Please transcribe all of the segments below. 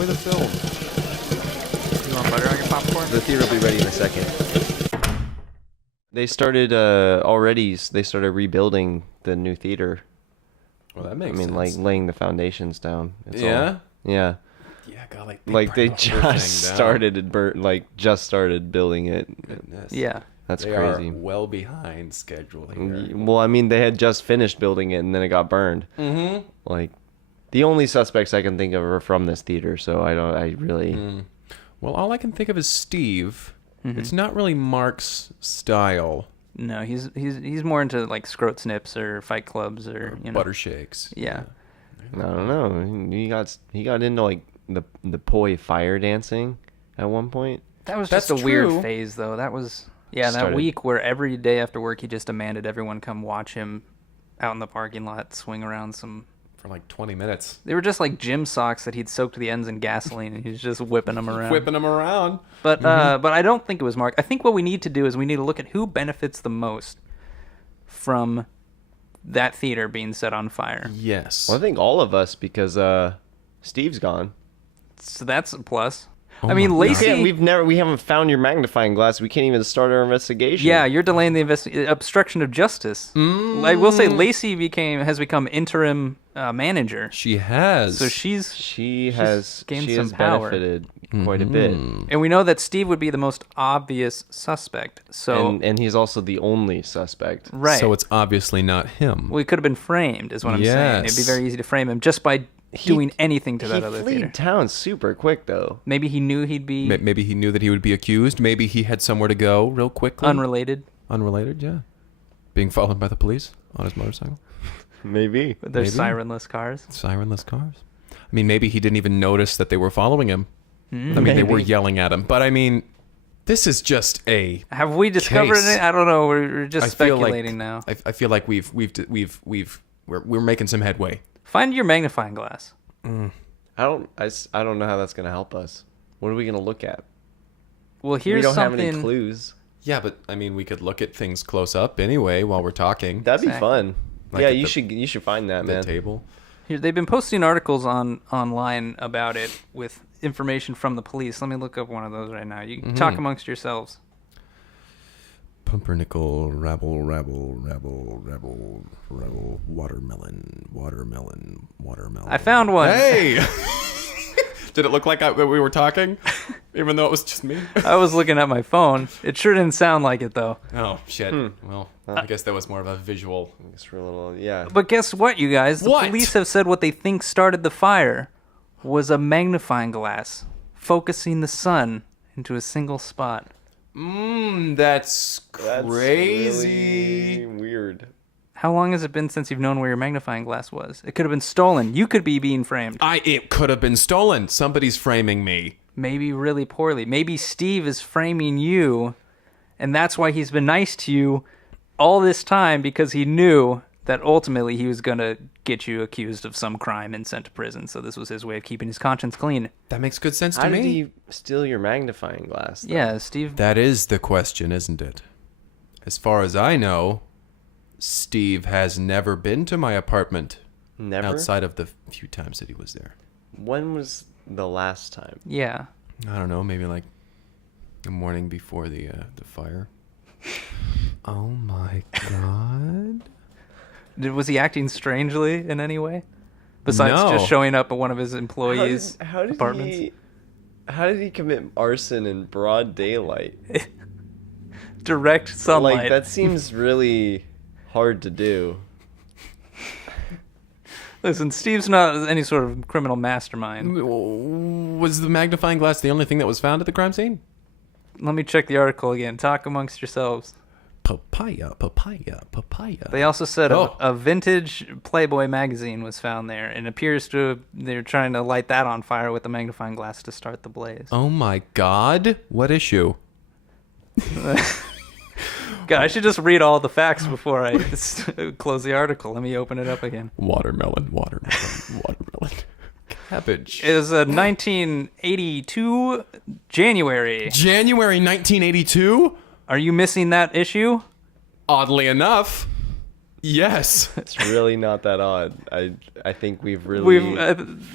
Enjoy the film. You want butter on your popcorn? The theater will be ready in a second. They started rebuilding the new theater. Well, that makes sense. like laying the foundations down. It's Yeah? Yeah. Yeah, God, They just started building it. Goodness. Yeah. That's they crazy. are well behind schedule here. Well, I mean, they had just finished building it and then it got burned. Mm-hmm. Like, the only suspects I can think of are from this theater, so I really... Well, all I can think of is Steve. It's not really Mark's style. No, he's more into like scrot snips or fight clubs or Butter shakes. Yeah. I don't know. He got into like the poi fire dancing at one point. That was That's just a weird true. phase, though. That was that Started- week where every day after work he just demanded everyone come watch him out in the parking lot swing around some. For like 20 minutes. They were just like gym socks that he'd soaked the ends in gasoline, and he was just whipping them around. Whipping them around. But I don't think it was Mark. I think what we need to do is we need to look at who benefits the most from that theater being set on fire. Yes. Well, I think all of us, because Steve's gone. So that's a plus. Oh I mean, my Lacey. We haven't found your magnifying glass. We can't even start our investigation. Yeah, you're delaying the obstruction of justice. I will say Lacey has become interim manager. She has. So she has gained some power. benefited quite a bit, And we know that Steve would be the most obvious suspect. So and he's also the only suspect. right. So it's obviously not him. we could have been framed, is what I'm saying. It'd be Yes. very easy to frame him just by doing anything to that other He theater. fled town super quick though. Maybe he knew he'd be Maybe he knew that he would be accused. Maybe he had somewhere to go real quickly. unrelated. Unrelated, yeah. Being followed by the police on his motorcycle. Maybe. With their Maybe. sirenless cars. Sirenless cars. I mean, maybe he didn't even notice that they were following him. I mean, they were Maybe. yelling at him. But I mean, this is just a. Have we discovered Case. it? I don't know. We're just I feel speculating like, now. I feel like we're making some headway. Find your magnifying glass. I don't know how that's gonna help us. What are we gonna look at? Well, here's we don't something. have any clues. Yeah, but I mean, we could look at things close up anyway while we're talking. That'd be Exactly. fun. Like yeah, at you should find that, the man. table. Here, they've been posting articles online about it with information from the police. Let me look up one of those right now. You can talk amongst yourselves. Pumpernickel, rabble, watermelon. I found one. Hey! Did it look like we were talking? Even though it was just me? I was looking at my phone. It sure didn't sound like it, though. Oh, shit. Well, I guess that was more of a visual. It's real little, yeah. But guess what, you guys? The What? police have said what they think started the fire was a magnifying glass focusing the sun into a single spot. That's That's crazy. really weird. How long has it been since you've known where your magnifying glass was? It could have been stolen. You could be being framed. It could have been stolen. Somebody's framing me. Maybe really poorly. Maybe Steve is framing you, and that's why he's been nice to you all this time, because he knew that ultimately he was going to get you accused of some crime and sent to prison. So this was his way of keeping his conscience clean. That makes good sense to How me. did he steal your magnifying glass? though? Yeah, Steve. That is the question, isn't it? As far as I know, Steve has never been to my apartment Never. outside of the few times that he was there. When was the last time? Yeah. I don't know, maybe like the morning before the fire. Oh my god. Was he acting strangely in any way? Besides No. just showing up at one of his employees' How did apartments? How did he commit arson in broad daylight? Direct sunlight. Like, that seems really hard to do. Listen, Steve's not any sort of criminal mastermind. Was the magnifying glass the only thing that was found at the crime scene? Let me check the article again. Talk amongst yourselves. Papaya. They also said Oh. a vintage Playboy magazine was found there, and appears to they're trying to light that on fire with a magnifying glass to start the blaze. Oh my god. What issue? God, I should just read all the facts before I close the article. Let me open it up again. Watermelon. Cabbage. It was 1982 January. January 1982? Are you missing that issue? Oddly enough. Yes. It's really not that odd. I think we've really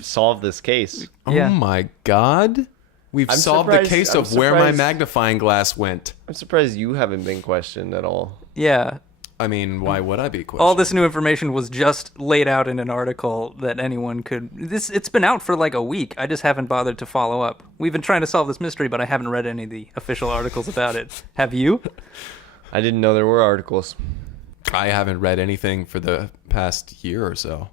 solved this case. Yeah. Oh my God. We've I'm solved the surprised- case I'm of where my surprised- magnifying glass went. I'm surprised you haven't been questioned at all. Yeah. I mean, why would I be questioned? All this new information was just laid out in an article that anyone could. It's been out for like a week. I just haven't bothered to follow up. We've been trying to solve this mystery, but I haven't read any of the official articles about it. Have you? I didn't know there were articles, I haven't read anything for the past year or so.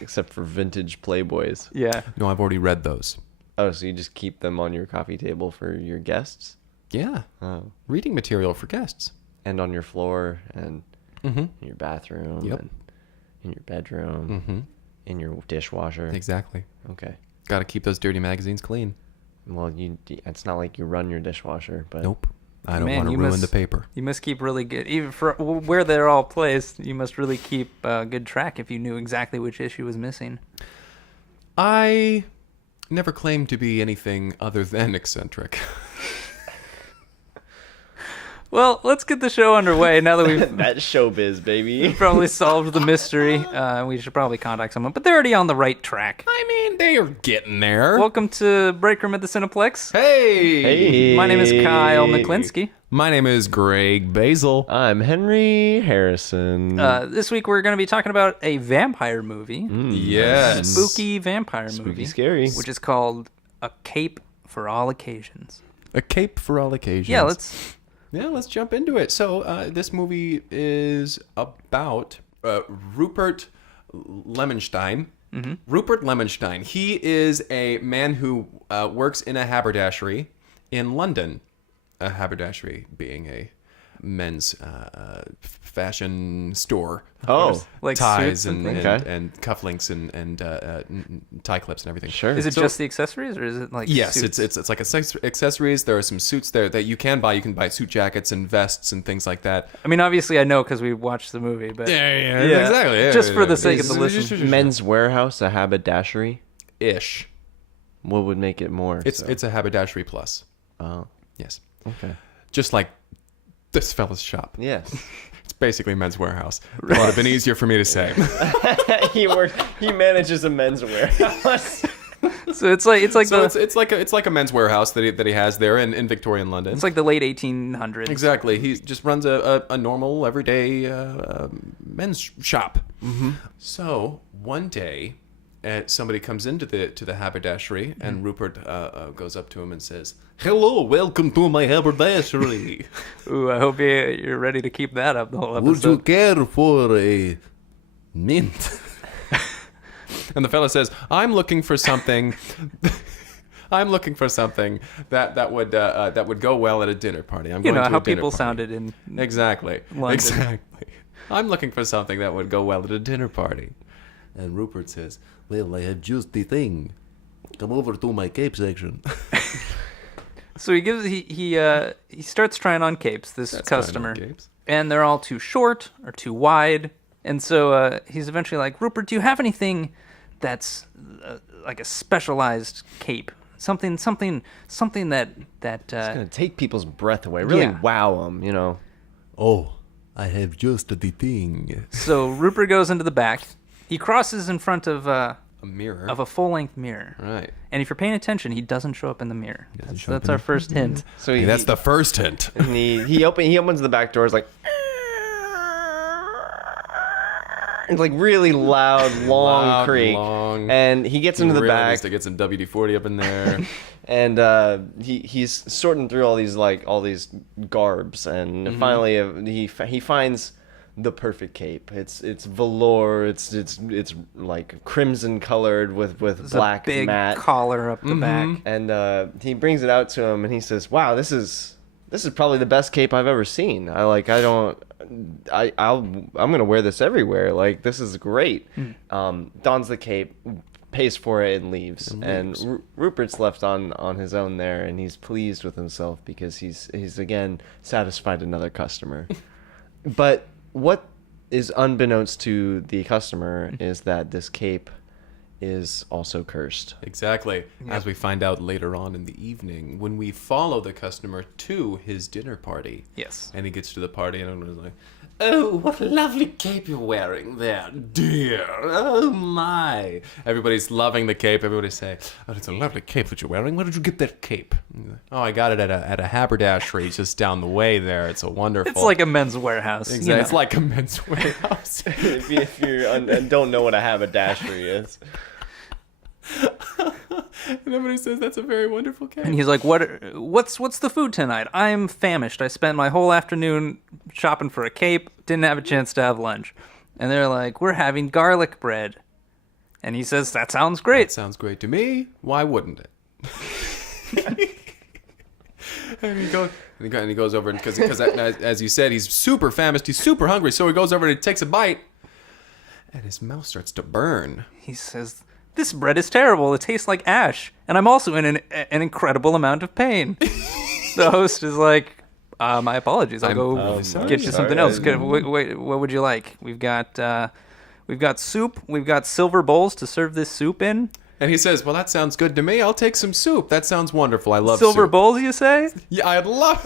except for vintage Playboys. Yeah. No, I've already read those. Oh, so you just keep them on your coffee table for your guests? Yeah. Oh. Reading material for guests. And on your floor and Mm-hmm. in your bathroom Yep. and in your bedroom, Mm-hmm. in your dishwasher. Exactly. Okay. Got to keep those dirty magazines clean. Well, it's not like you run your dishwasher, but Nope. I don't Man, want to you ruin must- the paper. You must keep really good, even for where they're all placed. You must really keep good track if you knew exactly which issue was missing. I never claimed to be anything other than eccentric. Well, let's get the show underway now that we've that's showbiz, baby. probably solved the mystery. We should probably contact someone, but they're already on the right track. I mean, they are getting there. Welcome to Break Room at the Cineplex. Hey! Hey. My name is Kyle McKlinsky. My name is Greg Basil. I'm Henry Harrison. This week we're going to be talking about a vampire movie, Yes. spooky vampire Spooky movie, scary. which is called A Cape for All Occasions. A cape for all occasions. Yeah, let's jump into it. So this movie is about Rupert Lemonstein. Mm-hmm. Rupert Lemonstein. He is a man who works in a haberdashery in London. A haberdashery being a men's fashion store. Oh, like ties suits and and, things. Okay. and cufflinks and tie clips and everything. sure. Is it So- just the accessories, or is it like Yes, suits? it's like accessories. There are some suits there that you can buy. You can buy suit jackets and vests and things like that. I mean, obviously, I know because we watched the movie, but Yeah, Yeah. exactly. Yeah, Just yeah, for yeah. the sake of the It's- listen. Men's Warehouse, a haberdashery. ish. What would make it more? It's so? it's a haberdashery plus. Oh, Yes, okay. just like this fella's shop. Yes. It's basically Men's Warehouse. It would have been easier for me to say. He manages a Men's Warehouse. so it's like So the it's like a Men's Warehouse that he has there in Victorian London. it's like the late 1800s. Exactly. He just runs a normal, everyday men's shop. Mm-hmm. So one day, somebody comes into the haberdashery, and Rupert goes up to him and says, "Hello, welcome to my haberdashery. Ooh, I hope you're ready to keep that up the whole episode. care for a mint?" And the fella says, "I'm looking for something." I'm looking for something that would go well at a dinner party. I'm You going know to how a dinner people party. sounded in Exactly. London. Exactly. I'm looking for something that would go well at a dinner party. And Rupert says, "Well, I have just the thing. Come over to my cape section." So he starts trying on capes, this That's fine, customer, capes. and they're all too short or too wide. And so he's eventually like, "Rupert, do you have anything that's like a specialized cape? Something that It's gonna take people's breath away. Really Yeah. wow them, you know. "Oh, I have just the thing." So Rupert goes into the back. He crosses in front of A mirror. a full-length mirror. Right. And if you're paying attention, he doesn't show up in the mirror. show up That's in our the- first hint. So Hey, that's the first hint. and he opens the back door. It's like. It's like really loud, long Loud, creak, long. and he gets into the really back. needs to get some WD-40 up in there. And he's sorting through all these garbs, and finally he finds the perfect cape. It's velour. It's like crimson colored with There's black a big mat. collar up the back. And he brings it out to him, and he says, "Wow, this is probably the best cape I've ever seen. I'm gonna wear this everywhere. Like, this is great." Dons the cape, pays for it, and leaves. And Rupert's left on his own there, and he's pleased with himself because he's again satisfied another customer. But what is unbeknownst to the customer is that this cape is also cursed. Exactly. As we find out later on in the evening, when we follow the customer to his dinner party. Yes. And he gets to the party and everyone's like, "Oh, what a lovely cape you're wearing there, dear. Oh, my." Everybody's loving the cape. Everybody's saying, "Oh, it's a lovely cape that you're wearing. Where did you get that cape?" "Oh, I got it at a haberdashery just down the way there. It's a wonderful..." It's like a Men's Warehouse. Exactly. You know. It's like a Men's Warehouse. if you don't know what a haberdashery is. And everybody says, "That's a very wonderful cape." And he's like, what's the food tonight? I'm famished. I spent my whole afternoon shopping for a cape. Didn't have a chance to have lunch." And they're like, "We're having garlic bread." And he says, "That sounds great." Sounds great to me. Why wouldn't it? and he goes over, because as you said, he's super famished. He's super hungry. So he goes over and he takes a bite, and his mouth starts to burn. He says, "This bread is terrible. It tastes like ash. And I'm also in an incredible amount of pain." The host is like, "My apologies. I'll go get you something else. Wait, what would you like? We've got soup. We've got silver bowls to serve this soup in." And he says, "Well, that sounds good to me. I'll take some soup. That sounds wonderful. I love Silver soup." bowls, you say? Yeah, I'd love.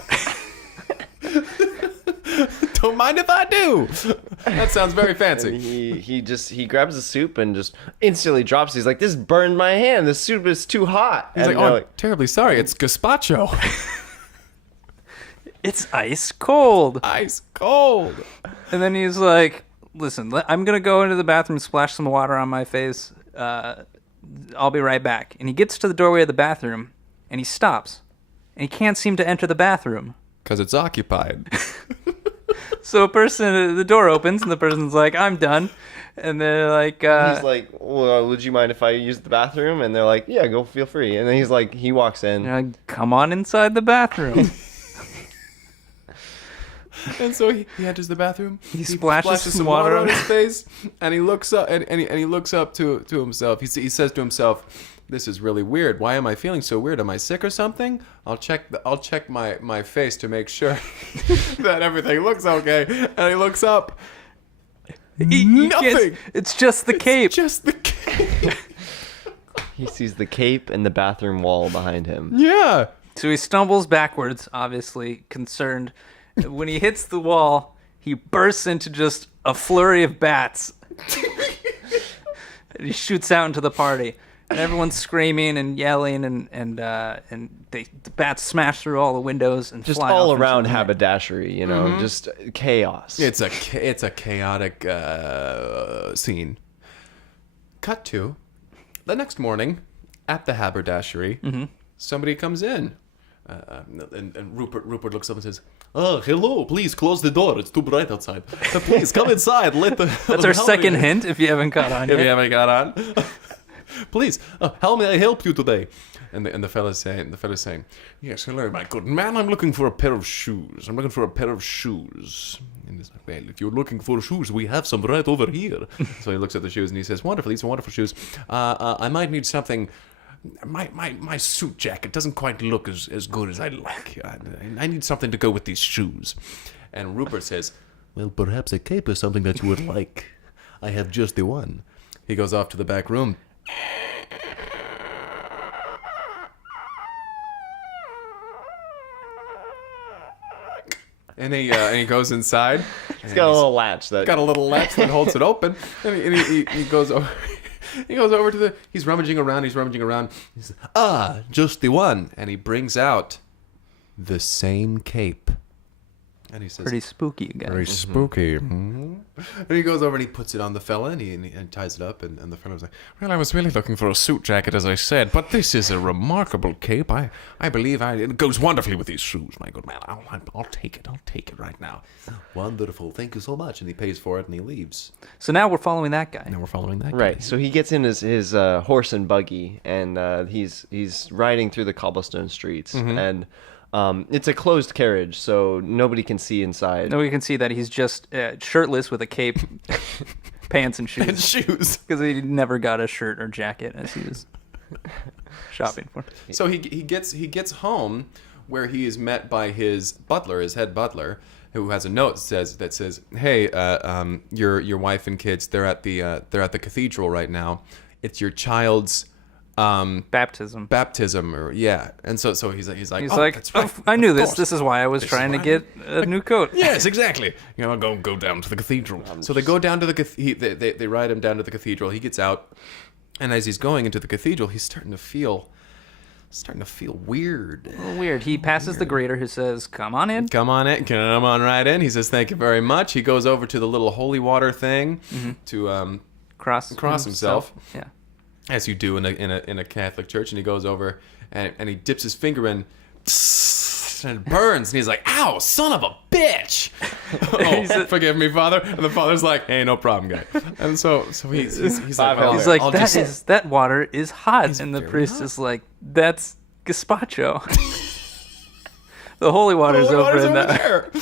Don't mind if I do. That sounds very fancy. And he grabs the soup and just instantly drops it. He's like, "This burned my hand. This soup is too hot." He's and like, "Oh, they're I'm terribly sorry. It's gazpacho. It's ice cold. Ice cold." And then he's like, "Listen, I'm going to go into the bathroom, splash some water on my face. I'll be right back." And he gets to the doorway of the bathroom, and he stops. And he can't seem to enter the bathroom. Because it's occupied. So the door opens, and the person's like, "I'm done." And they're like, he's like, "Well, would you mind if I use the bathroom?" And they're like, "Yeah, go, feel free." And then he's like, he walks in. they're like, "Come on inside the bathroom." And so he enters the bathroom. He splashes some water water on his face, and he looks up and he looks up to himself. He says to himself, "This is really weird. Why am I feeling so weird? Am I sick or something? I'll check my face to make sure that everything looks okay." And he looks up. Nothing. It's just the cape. Just the cape. He sees the cape and the bathroom wall behind him. Yeah. So he stumbles backwards, obviously concerned. When he hits the wall, he bursts into just a flurry of bats. And he shoots out into the party. And everyone's screaming and yelling, and the bats smash through all the windows and Just fly all off around into the night. haberdashery, just chaos. It's a chaotic scene. Cut to the next morning at the haberdashery. Somebody comes in, and Rupert looks up and says, "Oh, hello! Please close the door. It's too bright outside. Please come inside. That's our second hint. If you haven't caught on If yet. you haven't got on, please. How may I help you today?" And the fella's saying, "Yes, hello, my good man. I'm looking for a pair of shoes. And he's like, "Well, if you're looking for shoes, we have some right over here." So he looks at the shoes and he says, "Wonderful. These are wonderful shoes. I might need something. My suit jacket doesn't quite look as good as I like. I need something to go with these shoes." And Rupert says, "Well, perhaps a cape is something that you would like. I have just the one." He goes off to the back room. And he goes inside. It's got a little latch that... Got a little latch that holds it open. And he goes over. He goes over to he's rummaging around. He says, "Just the one." And he brings out the same cape. And he says, Pretty spooky, guys. "Very spooky." And he goes over and he puts it on the fella and he ties it up. And the fella's like, "Well, I was really looking for a suit jacket, as I said, but this is a remarkable cape. I believe it goes wonderfully with these shoes, my good man. I'll take it. I'll take it right now." "Wonderful. Thank you so much." And he pays for it and he leaves. So now we're following that guy. Now we're following that guy. Right, so he gets in his horse and buggy, and he's riding through the cobblestone streets, and it's a closed carriage, so nobody can see inside. Now we can see that he's just shirtless with a cape, pants and shoes. And shoes. Because he never got a shirt or jacket as he was shopping for. So he gets home, where he is met by his butler, his head butler, who has a note that says, "Hey, your wife and kids, they're at the cathedral right now. it's your child's Baptism. or and so he's like, He's oh, like, that's right. I knew Of this. course. This is why I was trying to why- get a new coat. Yes, exactly. I'll go down to the cathedral. So they go down to the they ride him down to the cathedral. He gets out, and as he's going into the cathedral, he's starting to feel weird. A little weird. He passes the grater who says, "Come on in." Come on right in. He says, "Thank you very much." He goes over to the little holy water thing to Cross himself. Yeah. as you do in a Catholic church, and he goes over and he dips his finger in, and it burns, and he's like, "Ow, son of a bitch!" Oh, forgive me, Father. And the Father's like, "Hey, no problem, guy." And so he's like, well, He's like, I'll that water is hot, and the very priest hot. is like, "That's gazpacho." The holy water's Holy water's over in over that.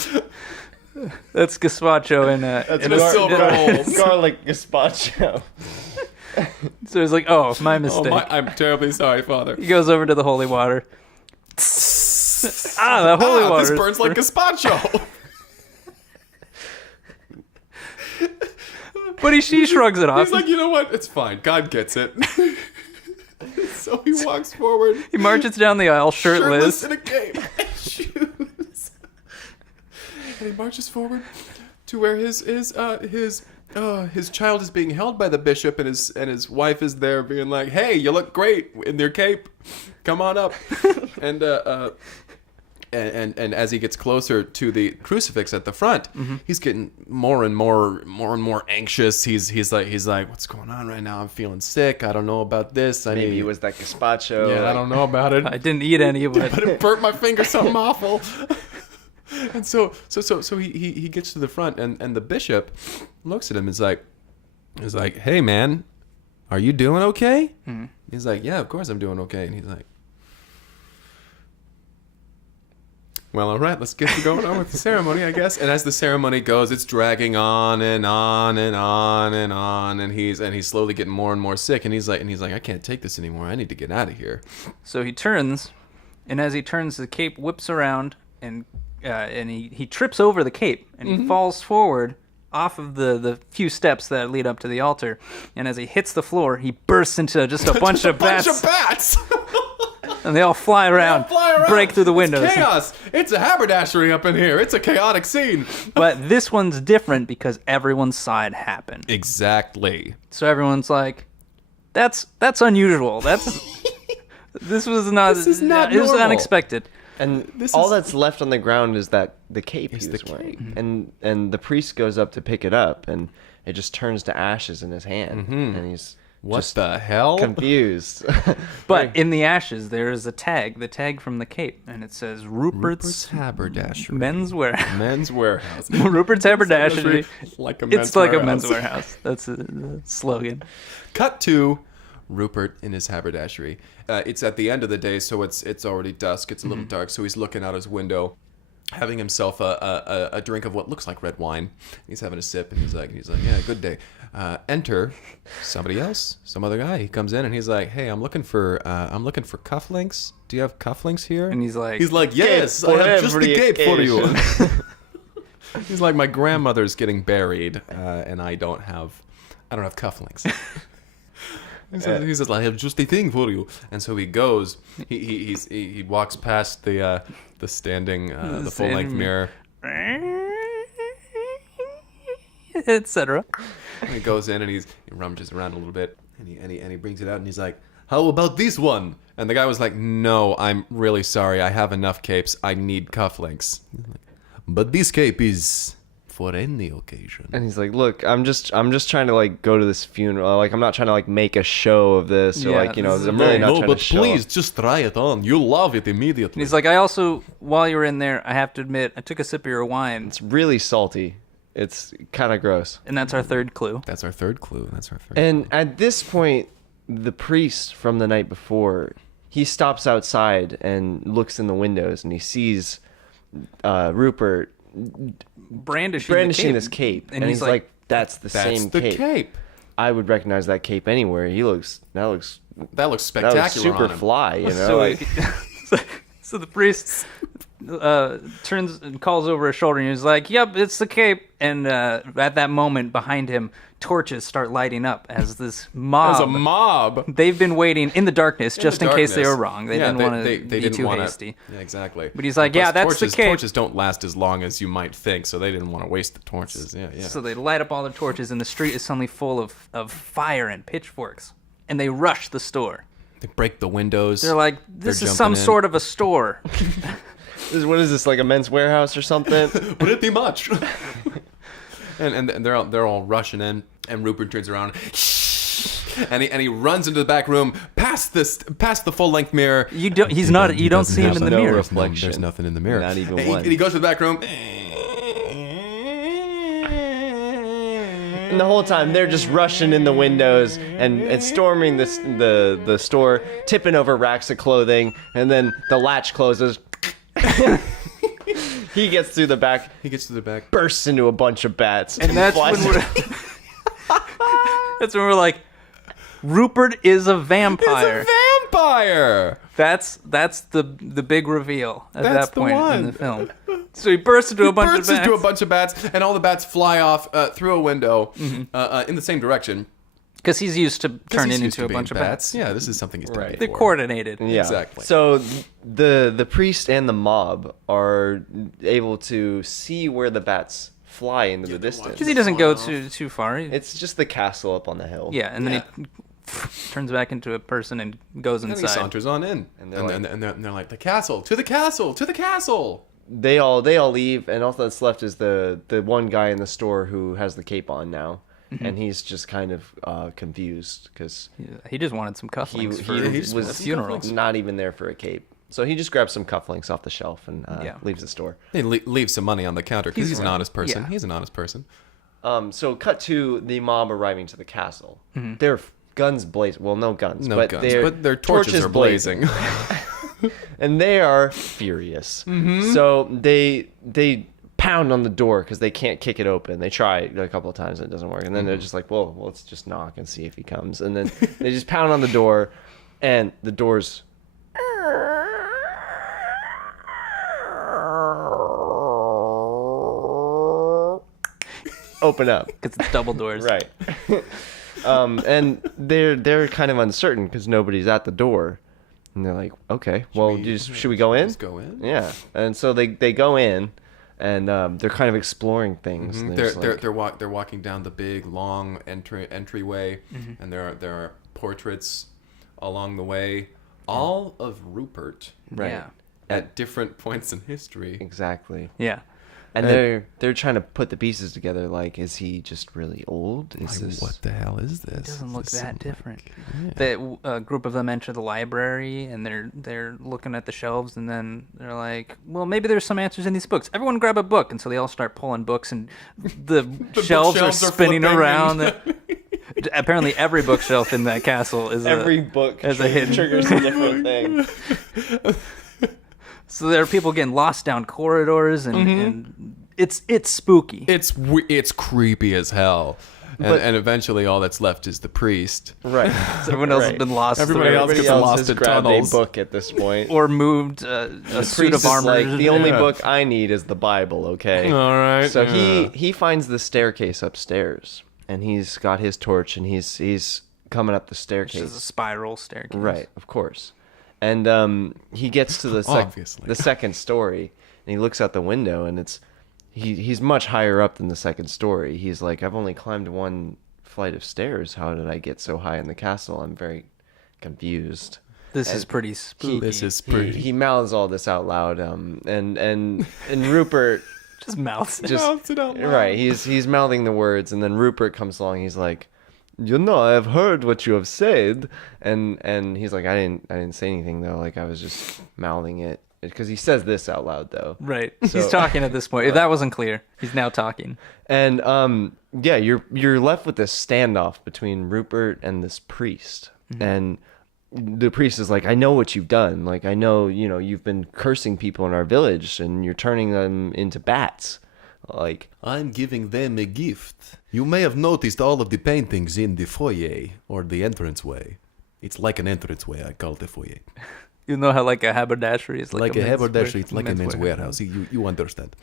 there. That's gazpacho in a silver bowl. Garlic gazpacho. So he's like, "Oh, my Oh, mistake." I'm terribly sorry, Father. He goes over to the holy water. The holy water. This burns like gazpacho. But he shrugs it off. He's like, you know what? It's fine. God gets it. So he walks forward, He marches down the aisle shirtless. in a cape and shoes, and he marches forward to where his child is being held by the bishop, and his wife is there, being like, "Hey, you look great in your cape. Come on up." And as he gets closer to the crucifix at the front, he's getting more and more anxious. He's like, "What's going on right now? I'm feeling sick. I don't know about this. Maybe it was that gazpacho. Yeah, I don't know about it. I didn't eat any of it. But it burnt my finger something awful." And so he gets to the front, and the bishop looks at him. Is like, "Hey man, are you doing okay?" He's like, "Yeah, of course I'm doing okay." And he's like, "Well, all right, let's get going on with the ceremony, I guess." And as the ceremony goes, it's dragging on and on and on and on, and he's slowly getting more and more sick. And he's like, "I can't take this anymore. I need to get out of here." So he turns, and as he turns, the cape whips around, and he trips over the cape, and he falls forward off of the few steps that lead up to the altar. And as he hits the floor, he bursts into just a bunch of bats, and they all fly around, break through the windows. It's chaos. It's a haberdashery up in here. It's a chaotic scene. But this one's different because everyone saw it happen. Exactly. So everyone's like, "That's unusual. This was not. This is not It was normal." unexpected." And This all is- that's left on the ground is that the cape he was the wearing. And the priest goes up to pick it up, and it just turns to ashes in his hand. And he's What just the hell? confused. But in the ashes, there is a tag, the tag from the cape, and it says Rupert's haberdashery. Men's Warehouse. Men's warehouse. Rupert's haberdashery. Like a men's It's like warehouse. a men's warehouse. That's the slogan. Cut to Rupert in his haberdashery. It's at the end of the day, so it's already dusk. It's a little dark, so he's looking out his window, having himself a drink of what looks like red wine. He's having a sip, and he's like, "Yeah, good day." Enter somebody else, some other guy. He comes in, and he's like, "Hey, I'm looking for cufflinks. Do you have cufflinks here?" And he's like, "Yes, for I have just the every cape for you." He's like, "My grandmother's getting buried, and I don't have cufflinks." He says, "I have just a thing for you." And so he goes. He walks past the standing the full length mirror. etc. And he goes in and he rummages around a little bit, and he brings it out, and he's like, "How about this one?" And the guy was like, "No, I'm really sorry. I have enough capes. I need cufflinks." "But this cape is for any occasion." And he's like, "Look, I'm just trying to like go to this funeral. Like, I'm not trying to like make a show of this, or Yeah, like, you know, this is I'm really not No, trying but to show please off." just try it on. You'll love it immediately. And he's like, "I also, while you were in there, I have to admit, I took a sip of your wine." It's really salty. It's kind of gross. And that's our third clue. That's our third clue. And at this point, the priest from the night before, he stops outside and looks in the windows, and he sees Rupert Brandishing his cape, And and he's he's like, like, "That's the That's same the cape. cape. I would recognize that cape anywhere. That looks That looks that spectacular looks super on him. fly, you know." So, like, so the priest turns and calls over his shoulder, and he's like, "Yep, it's the Cape." And at that moment, behind him, torches start lighting up as this mob. As a mob. They've been waiting in the darkness just in case they were darkness. wrong. They didn't want to be too hasty. Yeah, exactly. But he's like, Plus, "Yeah, that's torches, the Cape." Torches don't last as long as you might think, so they didn't want to waste the torches. Yeah, yeah. So they light up all the torches, and the street is suddenly full of fire and pitchforks. And they rush the store. They break the windows. They're like, "This They're is some jumping in. sort of a store." What is this, like a Men's Warehouse or something? Pretty much. and they're all rushing in, and Rupert turns around, and he runs into the back room, past the full length mirror. You don't. He's not. You don't see him in the no mirror. reflection. There's nothing in the mirror. Not even And one. he goes to the back room. And the whole time they're just rushing in the windows and storming the store, tipping over racks of clothing, and then the latch closes. He gets through the back, He gets to the back. bursts into a bunch of bats, And that's when flies- that's when we're like, Rupert is a vampire. It's a vampire. That's the big reveal at That's that the point in one. the film. So he bursts into a bunch Bursts of bats. into a bunch of bats, and all the bats fly off through a window Mm-hmm. in the same direction. Because he's used to turning He's used into to a bunch of being bats. Yeah, this is something he's done Right. They're before. coordinated. Yeah. Exactly. So the priest and the mob are able to see where the bats fly into the distance. Because he doesn't go too far. It's just the castle up on the hill. Yeah, and then he turns back into a person and goes And he inside. saunters on in, And and they're they're like, the castle, to the castle, to the castle. They all leave, and all that's left is the one guy in the store who has the cape on now, and he's just kind of confused because He just wanted some he, cufflinks for he a was funeral. not even there for a cape. So he just grabs some cufflinks off the shelf and Yeah. leaves the store. He leaves some money on the counter because he's an honest person. Yeah. He's an honest person. So cut to the mob arriving to the castle. Their guns blazing. Well, no guns, No but guns, but their torches are blazing. And they are furious. So they pound on the door because they can't kick it open. They try a couple of times and it doesn't work. And then they're just like, well, let's just knock and see if he comes. And then they just pound on the door, and the doors. Open up. Because it's double doors. Right. And they're kind of uncertain because nobody's at the door. And they're like, okay, well, should we go in? Just go in. Yeah. And so they go in, and they're kind of exploring things. And They're walking down the big long entryway, and there are portraits along the way, all of Rupert right. Yeah. at different points in history. Exactly. Yeah. And they're trying to put the pieces together. Like, is he just really old? Is this What the hell is this? It doesn't look This that is different. yeah. The group of them enter the library, and they're looking at the shelves, and then they're like, well, maybe there's some answers in these books. Everyone grab a book. And so they all start pulling books, and the shelves are bookshelves are spinning flipping around. Apparently every bookshelf in that castle is every book as a hidden triggers a different thing. So there are people getting lost down corridors, and it's spooky. It's creepy as hell. And eventually, all that's left is the priest. Right. So everyone else Right. has been lost. Everybody through- else gets lost has in grabbed tunnels. a book at this point. or moved a suit Priest of is armor. like, the only Yeah. book I need is the Bible, okay? All right. So yeah. he finds the staircase upstairs, and he's got his torch, and he's coming up the Which staircase. is a spiral staircase. Right, of course. And he gets to the Obviously. the second story, and he looks out the window, and he's much higher up than the second story. He's like, I've only climbed one flight of stairs. How did I get so high in the castle? I'm very confused. This is pretty spooky. This is pretty. He mouths all this out loud, and Rupert just mouths. just Mouths it out loud. right. He's mouthing the words, and then Rupert comes along. He's like, you know, I've heard what you have said, and he's like, I didn't say anything though. Like I was just mouthing it because he says this out loud though. Right. So- He's talking at this point. If that wasn't clear, he's now talking. And yeah, you're left with this standoff between Rupert and this priest, and the priest is like, I know what you've done. Like I know, you've been cursing people in our village, and you're turning them into bats. Like, I'm giving them a gift. You may have noticed all of the paintings in the foyer or the entranceway. It's like an entranceway. I call it a foyer. You know how like a haberdashery is Like a men's haberdashery, wear- it's like a men's warehouse. warehouse. You understand.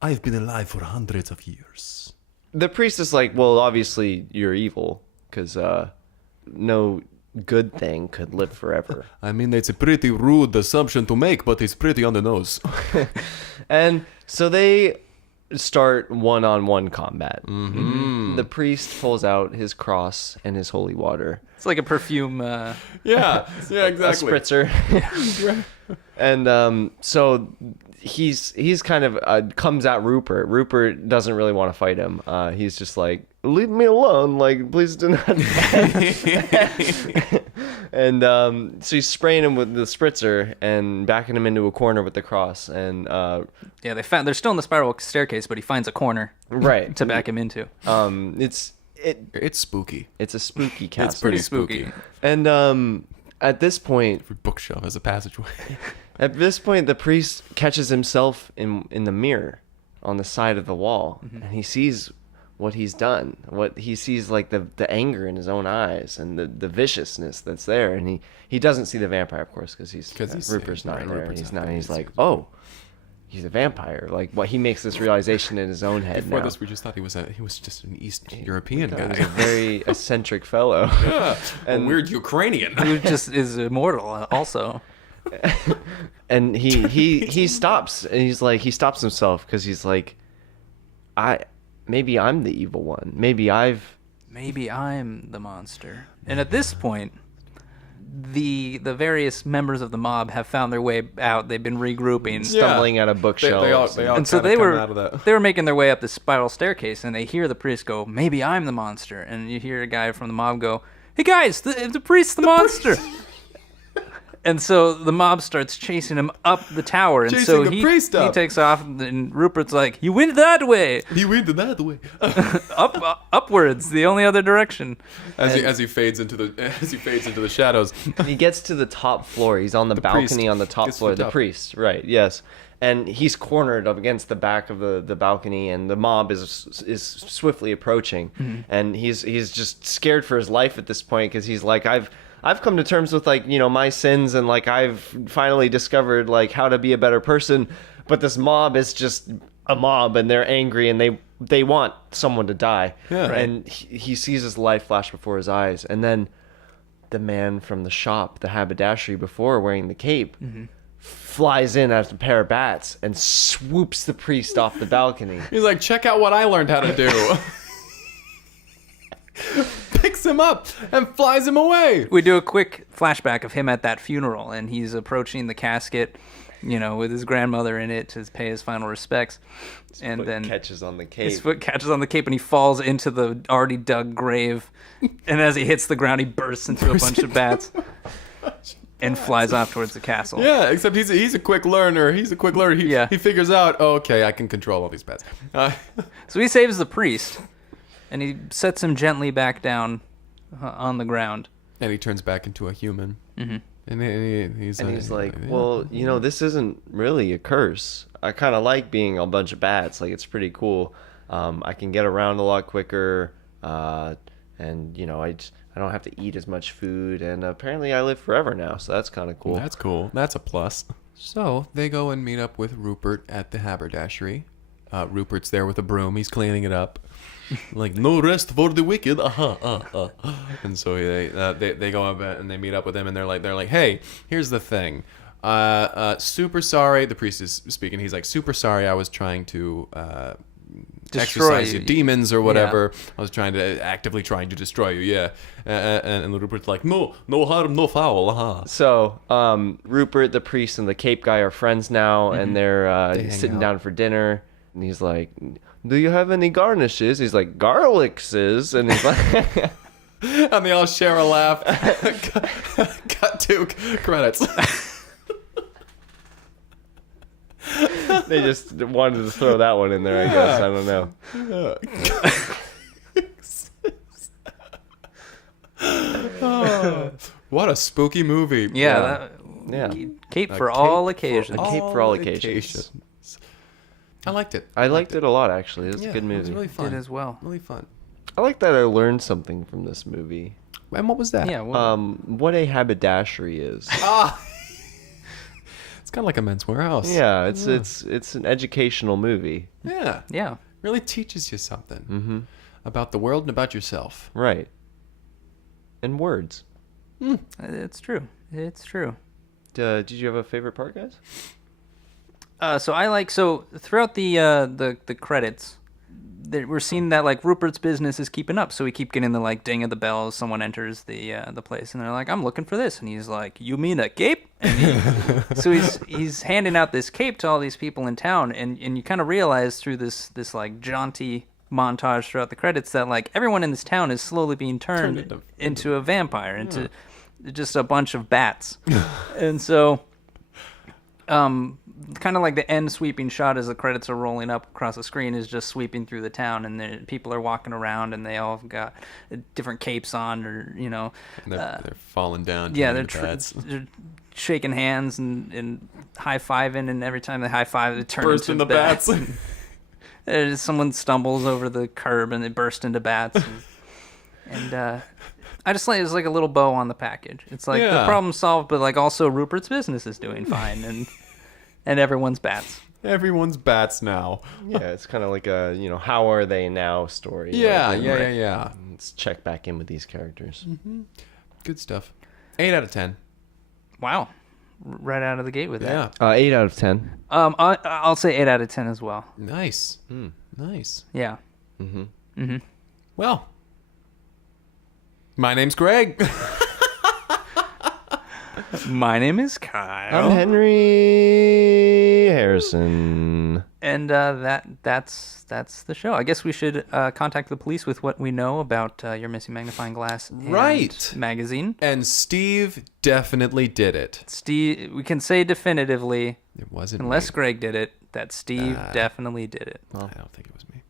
I've been alive for hundreds of years. The priest is like, well, obviously you're evil, because no good thing could live forever. I mean, it's a pretty rude assumption to make, but it's pretty on the nose. And so they start one-on-one combat. Mm-hmm. The priest pulls out his cross and his holy water. It's like a perfume. Yeah, exactly. A spritzer. And so he's kind of comes at Rupert. Rupert doesn't really want to fight him. He's just like, leave me alone, like, please do not fight. And so he's spraying him with the spritzer and backing him into a corner with the cross. And Yeah, they're still in the spiral staircase, but he finds a corner right to back him into. It's spooky. It's a spooky castle. It's pretty Spooky. spooky. And at this point, Every bookshelf has a passageway. the priest catches himself in the mirror on the side of the wall, and he sees what he's done. What he sees, like the anger in his own eyes and the viciousness that's there. And he doesn't see the vampire, of course, because Rupert's not right, there. Rupert's He's not not. there. He's like, oh, he's a vampire. Like, what he makes this realization in his own head Before now. this, we just thought he was just an East European He's guy. a very eccentric fellow. Yeah, And- a weird Ukrainian. Who just is immortal also. And he stops, and he stops himself because he's like, maybe I'm the evil one. Maybe I'm the monster. And at this point, the various members of the mob have found their way out. They've been regrouping. stumbling at a bookshelf. They all And so kinda they come were out of that. they were making their way up the spiral staircase, and they hear the priest go, "Maybe I'm the monster." And you hear a guy from the mob go, "Hey guys, the priest's the monster." And so the mob starts chasing him up the tower, and Chasing so the he priest up. takes off, and Rupert's like, "You went that way, He went that way. upwards, the only other direction." As he fades into the shadows. He gets to the top floor. He's on the balcony priest on the top gets to floor. the The top. priest, right? Yes. And he's cornered up against the back of the balcony, and the mob is swiftly approaching, and he's just scared for his life at this point because he's like, I've come to terms with, like, my sins, and like I've finally discovered like how to be a better person, but this mob is just a mob, and they're angry, and they want someone to die. Yeah. Right. And he sees his life flash before his eyes, and then the man from the shop, the haberdashery before, wearing the cape, flies in as a pair of bats and swoops the priest off the balcony. He's like, check out what I learned how to do. Picks him up and flies him away. We do a quick flashback of him at that funeral, and he's approaching the casket, with his grandmother in it to pay his final respects. And Foot then catches on the his cape. foot catches on the cape, and he falls into the already dug grave. And as he hits the ground, he bursts into a bunch of bats and flies off towards the castle. Yeah, except he's a quick learner. He figures out, okay, I can control all these bats. So he saves the priest, and he sets him gently back down on the ground. And he turns back into a human. Mm-hmm. And he's like, well, this isn't really a curse. I kind of like being a bunch of bats. Like, it's pretty cool. I can get around a lot quicker. And, I don't have to eat as much food. And apparently I live forever now. So that's kind of cool. That's cool. That's a plus. So they go and meet up with Rupert at the haberdashery. Rupert's there with a broom. He's cleaning it up. Like, no rest for the wicked. And so they go up and they meet up with him, and they're like, hey, here's the thing. Super sorry. The priest is speaking. He's like, super sorry. I was trying to Destroy exercise you. your demons or whatever. I was actively trying to destroy you. Yeah. And Rupert's like, no harm, no foul. So, Rupert, the priest, and the Cape guy are friends now, and they're They hang sitting out. down for dinner. And he's like, do you have any garnishes? He's like, garlics. And he's like... And they all share a laugh. Cut to credits. They just wanted to throw that one in there, I guess. I don't know. What a spooky movie. Yeah. Yeah. Cape for all occasions. A cape for all occasions. I liked it. I liked it a lot, actually. It was a good It was movie. really fun. Did as well. Really fun. I like that I learned something from this movie. And what was that? Yeah. Well, What a haberdashery is. It's kind of like a Men's Warehouse. Yeah, it's an educational movie. Yeah. yeah. Really teaches you something about the world and about yourself. Right. And words. It's true. It's true. Did you have a favorite part, guys? So throughout the credits, we're seeing that like Rupert's business is keeping up. So we keep getting the like ding of the bell as someone enters the place, and they're like, "I'm looking for this," and he's like, "You mean a cape?" So he's handing out this cape to all these people in town, and you kind of realize through this like jaunty montage throughout the credits that like everyone in this town is slowly being turned into a vampire, into just a bunch of bats, and so. Kind of like the end sweeping shot as the credits are rolling up across the screen is just sweeping through the town, and people are walking around, and they all got different capes on, or And they're falling down. yeah, they're they're shaking hands and high fiving, and every time they high five, they turn burst into into bats. Someone stumbles over the curb, and they burst into bats. And I just like it's like a little bow on the package. It's like the problem's solved, but like also Rupert's business is doing fine, and everyone's bats. Everyone's bats now. Yeah, it's kind of like a, how are they now story. Yeah, Like, yeah. Let's check back in with these characters. Good stuff. 8 out of 10. Wow, right out of the gate with that. Yeah. 8 out of 10. I'll say 8 out of 10 as well. Nice. Nice. Yeah. Well, my name's Greg. My name is Kyle. I'm Henry Harrison. And that's the show. I guess we should contact the police with what we know about your missing magnifying glass and magazine. And Steve definitely did it. Steve, we can say definitively, It wasn't unless me. Greg did it, that Steve definitely did it. I don't think it was me.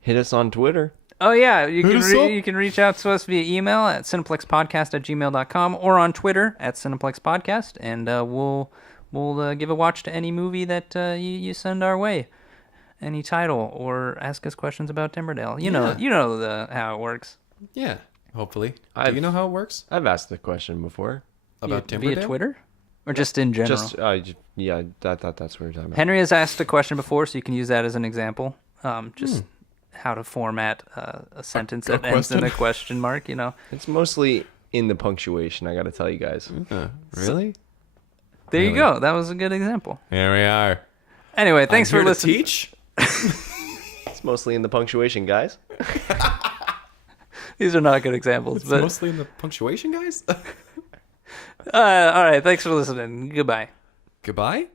Hit us on Twitter. Oh, yeah. You Hit can us up. you can reach out to us via email at cineplexpodcast@gmail.com or on Twitter at cineplexpodcast, and we'll give a watch to any movie that you send our way, any title, or ask us questions about Timberdale. You know how it works. Yeah, hopefully. Do you know how it works? I've asked the question before. About via Timberdale? Twitter, or just in general. Just, yeah, that's what we're talking about. Henry has asked a question before, so you can use that as an example. Just how to format a sentence that ends in a question mark. It's mostly in the punctuation, I got to tell you guys. Really? There you go. That was a good example. Here we are. Anyway, thanks I'm for here to listening. teach. It's mostly in the punctuation, guys. These are not good examples, It's but mostly in the punctuation, guys. all right. Thanks for listening. Goodbye. Goodbye.